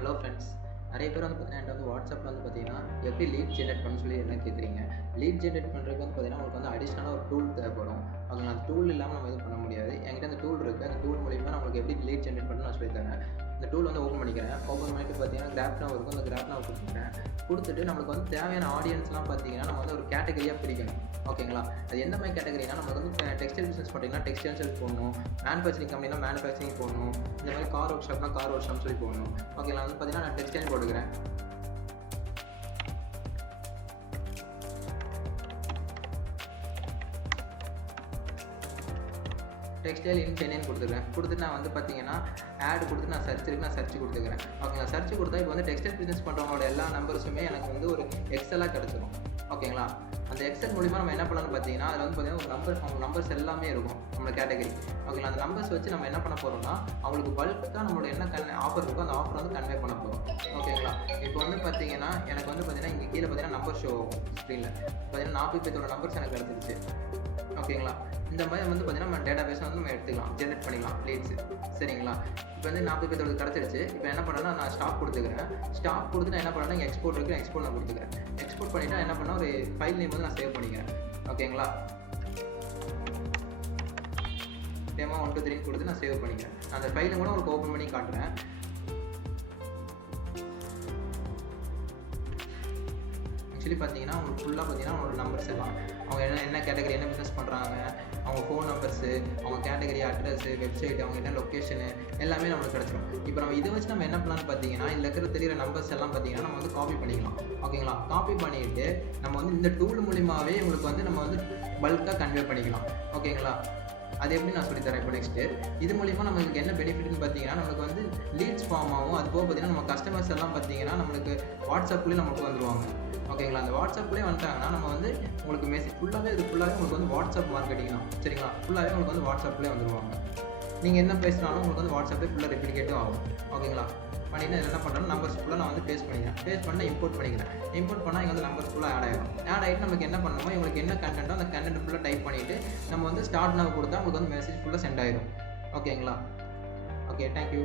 Hello friends. நிறைய பேர் வந்து பார்த்தீங்கன்னா என்கிட்ட வந்து வாட்ஸ்அப்பில் வந்து பார்த்தீங்கன்னா எப்படி லீட் ஜென்ரேட் பண்ண சொல்லி எல்லாம் கேட்குறீங்க. லீட் ஜென்ரேட் பண்ணுறதுக்கு வந்து பார்த்தீங்கன்னா உங்களுக்கு வந்து அடிஷ்னலாக ஒரு டூல் தேவைப்படும். அது அந்த டூல் இல்லாமல் நம்ம எதுவும் பண்ண முடியாது. என்கிட்ட அந்த டூல் இருக்குது. அந்த டூல் மூலிமா நம்மளுக்கு எப்படி லீட் ஜென்ரேட் பண்ணணும் நான் சொல்லித்தரேன். இந்த டூல் வந்து ஓப்பன் பண்ணிக்கிறேன். ஓப்பன் பண்ணிட்டு பார்த்தீங்கன்னா கிராஃப் நாவ் இருக்கும். அந்த கிராஃப் நாவ் கொடுத்துருக்கேன். கொடுத்துட்டு நம்மளுக்கு வந்து தேவையான ஆடியன்ஸ்லாம் பார்த்தீங்கன்னா நம்ம வந்து ஒரு கேட்டகரியாக பிரிக்கணும். ஓகேங்களா? அது எந்த மாதிரி கேட்டகரினா நமக்கு வந்து டெக்ஸ்டைல் பிஸ்னஸ் பண்ணிங்கன்னா டெக்ஸ்டைல்ஸ் போடணும். மேனுஃபேக்சரிங் கம்பெனினா மேனுஃபேக்சரிங் போடணும். இந்த மாதிரி கார் ஒர்க் ஷாப்னா கார் ஒர்க் ஷாப்னு சொல்லி போடணும். ஓகேங்களா? வந்து பார்த்தீங்கன்னா நான் டெக்ஸ்டைல் போட்டுக்கிறேன். டெக்ஸ்டைல் இன் சென்னைன்னு கொடுத்துருக்கேன். கொடுத்துட்டு நான் வந்து பார்த்தீங்கன்னா ஆட் கொடுத்து நான் சர்ச் கொடுத்துக்கிறேன். ஓகேங்களா? சர்ச் கொடுத்தா இப்போ வந்து டெக்ஸ்டைல் பிஸ்னஸ் பண்ணுறவங்களோட எல்லா நம்பர்ஸுமே எனக்கு வந்து ஒரு எக்ஸலாக கிடச்சிரும். ஓகேங்களா? அந்த எக்ஸல் மூலிமா நம்ம என்ன பண்ணலாம்னு பார்த்தீங்கன்னா அதில் வந்து பார்த்தீங்கன்னா ஒரு அவங்க நம்பர்ஸ் எல்லாமே இருக்கும் நம்மளோட கேட்டகரி. ஓகேங்களா? அந்த நம்பர்ஸ் வச்சு நம்ம என்ன பண்ண போகிறோம்னா அவங்களுக்கு பல்காக நம்மளோட என்ன ஆஃபர் இருக்கோ அந்த ஆஃபர் வந்து கன்வே பண்ண போகிறோம். ஓகேங்களா? இப்போ வந்து பார்த்தீங்கன்னா எனக்கு வந்து பார்த்தீங்கன்னா இங்கே கீழே பார்த்தீங்கன்னா நம்பர் ஷோ ஆகும் ஸ்க்ரீனில். பார்த்தீங்கன்னா 40 பேரோட நம்பர்ஸ் எனக்கு கிடச்சிருச்சு. ஓகேங்களா? இந்த மாதிரி வந்து பார்த்தீங்கன்னா நம்ம டேட்டா பேஸை வந்து நம்ம எடுத்துக்கலாம், ஜென்ரேட் பண்ணிக்கலாம் லீட்ஸ். சரிங்களா? இப்போ வந்து 40 பேரோட கிடச்சிருச்சு. இப்போ என்ன பண்ணேன்னா நான் ஸ்டாப் கொடுத்துக்கிறேன். ஸ்டாப் கொடுத்து நான் என்ன பண்ணேன்னா இங்கே எக்ஸ்போர்ட் இருக்குது, எக்ஸ்போர்ட் நான் கொடுத்துக்கிறேன். எக்ஸ்போர்ட் பண்ணிவிட்டு என்ன பண்ணால் ஒரு ஃபைல் நேம் வந்து நான் சேவ் பண்ணிக்கிறேன். ஓகேங்களா? டெமோ 1 2 3 கொடுத்து நான் சேவ் பண்ணிக்கிறேன். அந்த ஃபைலை கூட உங்களுக்கு ஓப்பன் பண்ணி காட்டுறேன். ஆக்சுவலி பார்த்தீங்கன்னா உங்களுக்கு ஃபுல்லாக பார்த்தீங்கன்னா அவங்களோட நம்பர்ஸ் எல்லாம் அவங்க என்ன கேட்டகரி என்ன பிஸ்னஸ் பண்ணுறாங்க, அவங்க ஃபோன் நம்பர்ஸு, அவங்க கேட்டகரி அட்ரஸு, வெப்சைட், அவங்க என்ன லொக்கேஷனு எல்லாமே நம்மளுக்கு கிடச்சிடும். இப்போ நம்ம இதை வச்சு நம்ம என்ன பண்ணலாம்னு பார்த்தீங்கன்னா இதில் இருக்கிற தெரியிற நம்பர்ஸ் எல்லாம் பார்த்தீங்கன்னா நம்ம வந்து காப்பி பண்ணிக்கலாம். ஓகேங்களா? காப்பி பண்ணிவிட்டு நம்ம வந்து இந்த டூல் மூலிமாவே உங்களுக்கு வந்து நம்ம வந்து பல்காக கன்வே பண்ணிக்கலாம். ஓகேங்களா? அது எப்படி நான் சொல்லித்தரேன் இப்போ நெக்ஸ்ட்டு. இது மூலிமா நம்மளுக்கு என்ன பெனிஃபிட்னு பார்த்தீங்கன்னா நம்மளுக்கு வந்து லீட்ஸ் ஃபார்ம் ஆகும். அது போக பார்த்தீங்கன்னா நம்ம கஸ்டமர்ஸ் எல்லாம் பார்த்தீங்கன்னா நம்மளுக்கு வாட்ஸ்அப்லேயே நமக்கு வந்துடுவாங்க. ஓகேங்களா? அந்த வாட்ஸ்அப்லேயே வந்துட்டாங்கன்னா நம்ம வந்து உங்களுக்கு மெசேஜ் ஃபுல்லாகவே உங்களுக்கு வந்து வாட்ஸ்அப் மார்க்கெட்டிங் தான். சரிங்களா? ஃபுல்லாகவே உங்களுக்கு வந்து வாட்ஸ்அப்லேயே வந்துடுவாங்க. நீங்கள் என்ன பேசினாலும் உங்களுக்கு வந்து வாட்ஸ்அப்லேயே ஃபுல்லாக ரெப்ளிகேட்டும் ஆகும். ஓகேங்களா? பண்ணிட்டு என்ன பண்ணுறேன்னா நம்பர்ஸ் ஃபுல்லாக நான் வந்து பேஸ்ட் பண்ணிக்கிறேன். பேஸ்ட் பண்ணால் இம்போர்ட் பண்ணிக்கிறேன். இம்போர்ட் பண்ணால் இங்கே வந்து நம்பர்ஸ் ஃபுல்லாக ஆட் ஆகிடும். ஆட் ஆகிட்டு நமக்கு என்ன பண்ணணுமோ இவங்களுக்கு என்ன கண்டென்ட்டோ அந்த கண்டென்ட் ஃபுல்லாக டைப் பண்ணிவிட்டு நம்ம வந்து ஸ்டார்ட் நவ் கொடுத்தா உங்களுக்கு வந்து மெசேஜ் ஃபுல்லாக சென்ட் ஆகிடும். ஓகேங்களா? Okay, thank you.